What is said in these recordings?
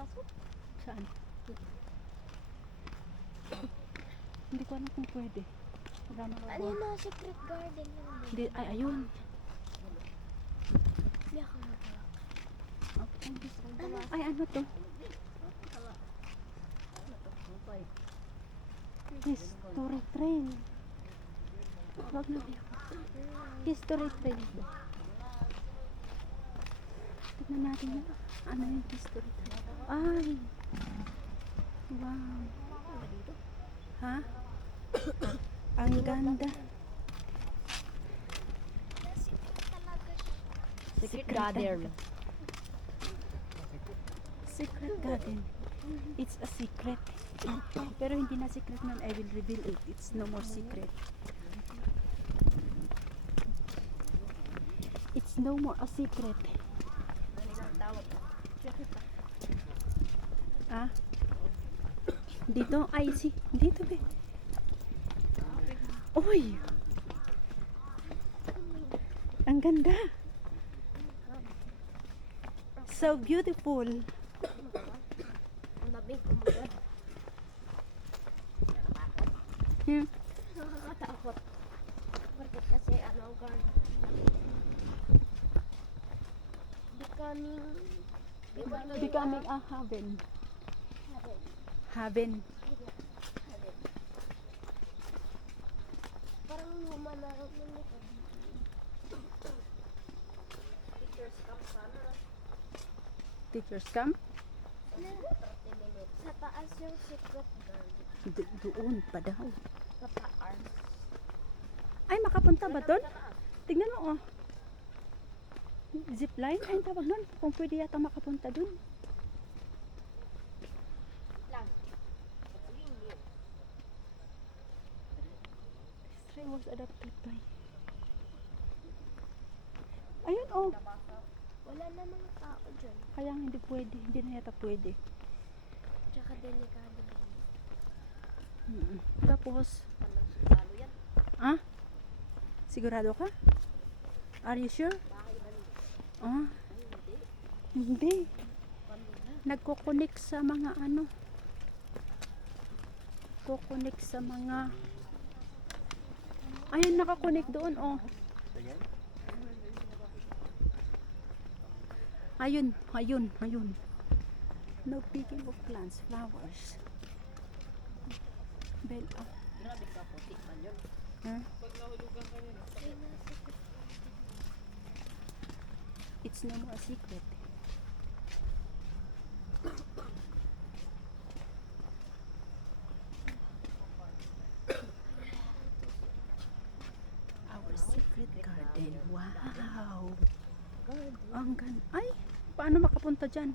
pumasok? Saan? Hindi ko alam kung pwede. Wala na Ano yun na secret garden yun? Hindi, ay, ayun. Hindi ako nagawak. Ay, ano to? History train. Wag na biyak. History train ba? Tignan natin na. Ano yung history train? Ay! Wow! Ha? Ang ganda. Secret talaga siya. Secret garden. Secret garden. It's a secret. Pero hindi na secret nun. I will reveal it. It's no more secret. It's no more a secret. Ah? Dito? Ay, dito be. Uy! Ang ganda. So beautiful. Ang labing kumagad. Yeah. Nakakatakot. Bakit kasi ano ang garden? Becoming a heaven. Heaven. Parang luma na rin ito. Teachers come? Sa taas yung secret garden. Doon pa daw. Sa taas. Ay, makapunta ba doon? Tignan mo, oh. Zipline? Ay, ang tawag nun. Kung pwede yata makapunta doon. Lang. This train was adapted by... Ayun, oh. Wala na mga tao dyan. Kaya hindi pwede. Hindi na yata pwede. Tsaka delikado lang. Tapos, Parang sundalo yan. ah? Sigurado ka? Are you sure? Bahay ba nito? Ah, hindi. Nagko-connect sa mga ano. Nagko-connect sa mga... Ayun, nakakonect doon, oh. Ayun, ayun, ayun. No picking of plants, flowers. Bell up. Grabe ka, puti man yun. Huh? It's no more a secret. Our secret garden. Wow! Ang ganda. Ay! Paano makapunta dyan?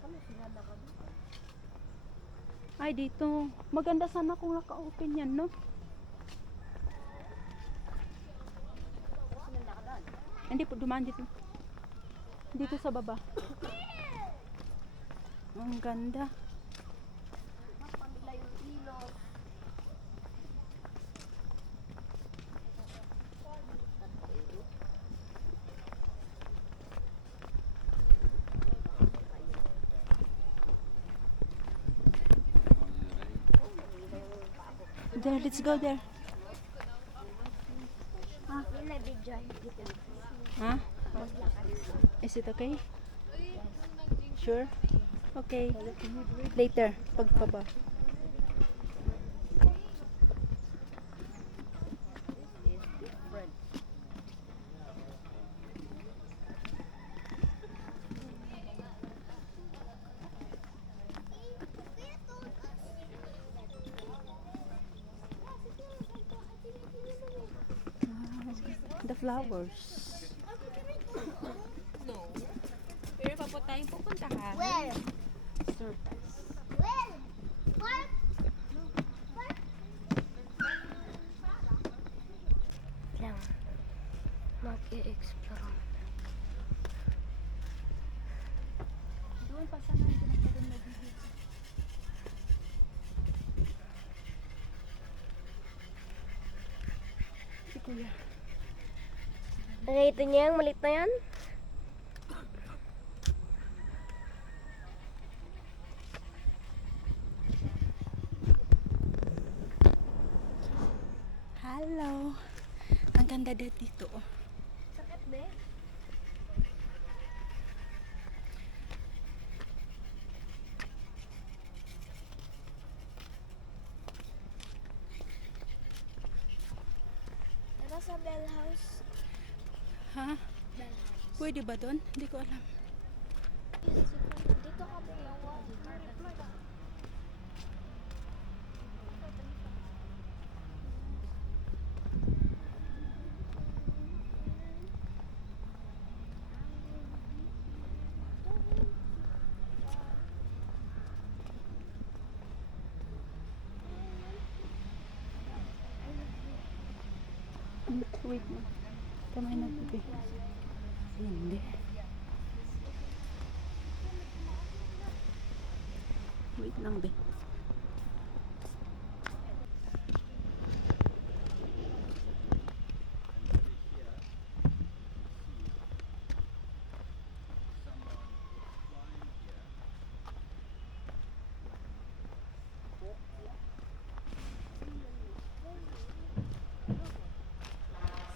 Kami sila nakabot. Ay, dito. Maganda sana kung naka-open yan, no? Sila nakadaan. Hindi po, dumaan dito. Dito sa baba. Ang ganda. Pamila yung ilog. There, let's go there. Yun na video. Huh? Is it okay? Sure? Okay. Later, pagpaba. The flowers. No. Pero pa po tayong pupuntahan. Where? Surprise. Where? What? Lang. Mag-i-explore. Doon pa sana yung pinagkaroon na video. Si Kuya. Nakita niya yung malit na yan? Hello. Ang ganda dito. Sakit be. Tara sa Bell House. Ha? Bell House. Pwede ba doon? Hindi ko alam. Dito ka bumawa. Wait mo. Kamay na pipi. Hindi. Wait lang be.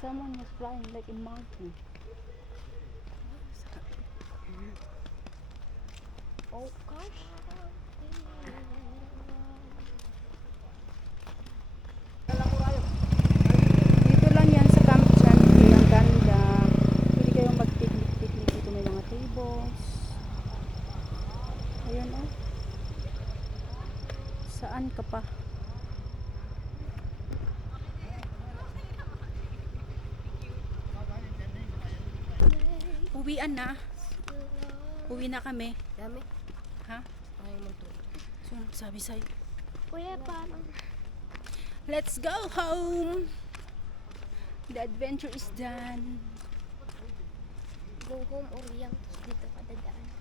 Someone was flying like a monkey. Oh gosh. Dito lang yan sa Camp Chanti. Ang ganda. Pwede kayong mag-picnic-picnic. Dito may mga tables. Ayan oh. Saan ka pa? Uwian na. Uwi na kami. Dami. Ha? Ayaw mo to. So, sabi sa'yo. Kuya, parang Let's go home. The adventure is done. go home or yang dito ka dadaan.